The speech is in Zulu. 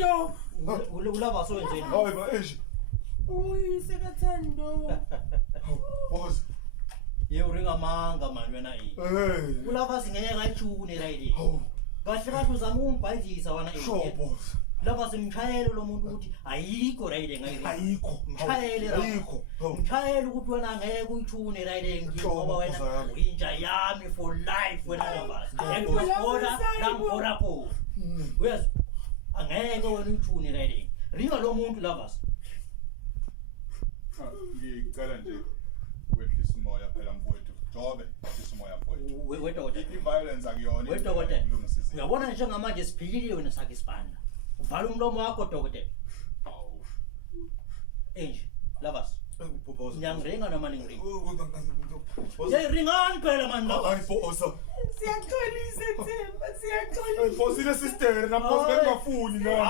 Thando. Ulava soyenzeni. Hayi ba eish. Uy sekathando. Boss. Ye uringa manga man wena Hey. ulava singeke ngayithune la ile. Oh. Kahle kahle uzama ungibhayizisa wana Sure boss. lava simchayele lo muntu ukuthi ayikho rayile ngayile. Ayikho. Mchayele Ayikho. mchayele ukuthi wena ngeke uyithune rayile ngoba wena uyinja yami for life wena lava. Ngiyakubona nangibona pho. Uyaz angeke wena uyithune rayile. Ringa lo muntu lovers. Ngicela nje wehlisa umoya phela mfowethu. Jobe, wehlisa umoya mfowethu. Wedokotela. I-violence akuyona. Wedokotela. Uyabona njengamanje siphilile wena sakhe isibanda. Uvala umlomo wakho dokotela. Awu. Enje, lovers. Boss. Ngiyangiringa noma ningiringa. Boss. Hey ringani phela man lovers. Hayi boss. Siyaxolisa Themba, siyaxolisa. Boss ile sister namposi bengafuni na.